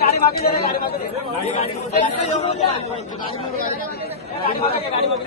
गाड़ी मांगी दे गाड़ी मांगी गाड़ी मांगी गाड़ी मांगी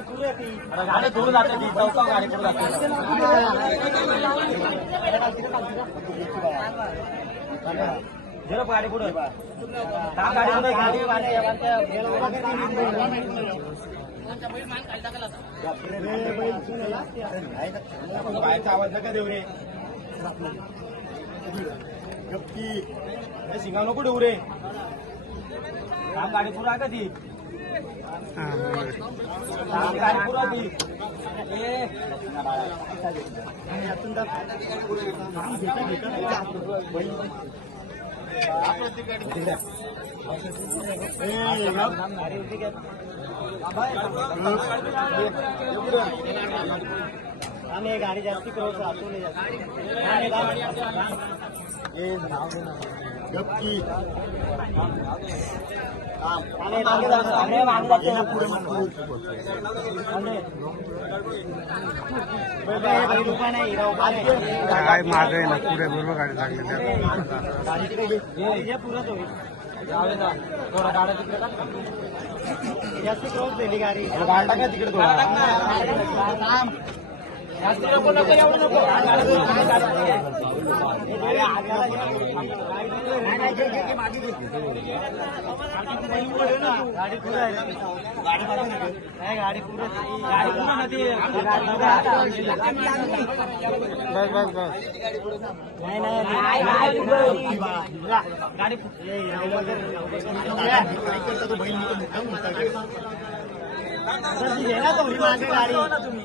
पुढे ती गाडी दूर जाते ती चौका गाडी पुढे जाते गाडी पुढे. काम गाडी पुढे गाडी बाहेरचा आवाज नका देऊ रे. अरे शिंगा नको देऊ रे काम गाडी पुढे आहे का ती? काम गाडी पुढे आहे ती. ए आम्ही गाडी जास्ती क्रॉस राहतो नाही आम्ही मागे जातो आम्ही मागे जातो ना पुढे उभा नाही हिरा उभा नाही काय माग आहे ना पुढे बरोबर गाडी लागली गाडी तिकडे दिली गाडी गाडी टाक नको नको एवढं नको. गाडी पुढे आहे गाडी नाही गाडी पुढे गाडी पुढे ना ती. बस बस बस नाही नाही गाडी पुढे गाडी पुढे. ना तुम्ही